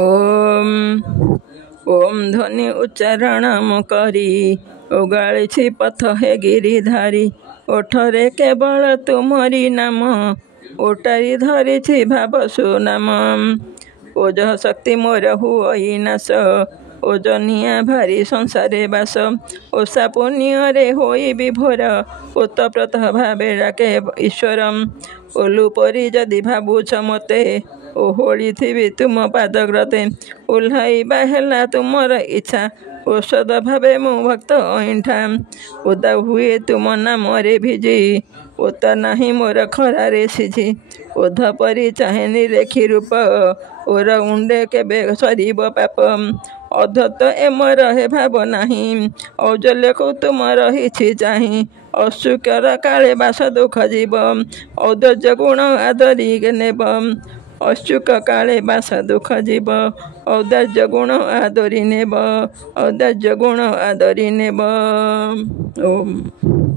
ओम ओम ध्वनि उच्चारण करी ओगाळी पथ हे गिरिधारी ओठरे केवल तुमरी नाम ओटारी धरी भाव सुनाम ओजह शक्ति मोर हुई नाश ओजनिया भारी संसारे बास ओषा पुण्य होई विभोर ओतप्रत भावे डाके ईश्वरम ओलु परी जदि भावुछ मते ओहोली थी तुम पादग्रते ओह्लाइबा हेला तुमर इच्छा औषध भावे मु भक्त अइंठा ओदा हुए तुम नाम रे भिजी ओता नाही मोर खरारे सिझी ओध परी चाहेनी रेखी रूप ओर उंडे केबे सरीब पाप अधत एम रहे भाव नाही औजल्य को तुम रही चाही असुकर काले बास दुख जीव औदर्य गुण आदरी नेब अशुक काले बास दुख जीव औदार्य गुण आदरी नेब औदार्य गुण आदरी नेब ओम।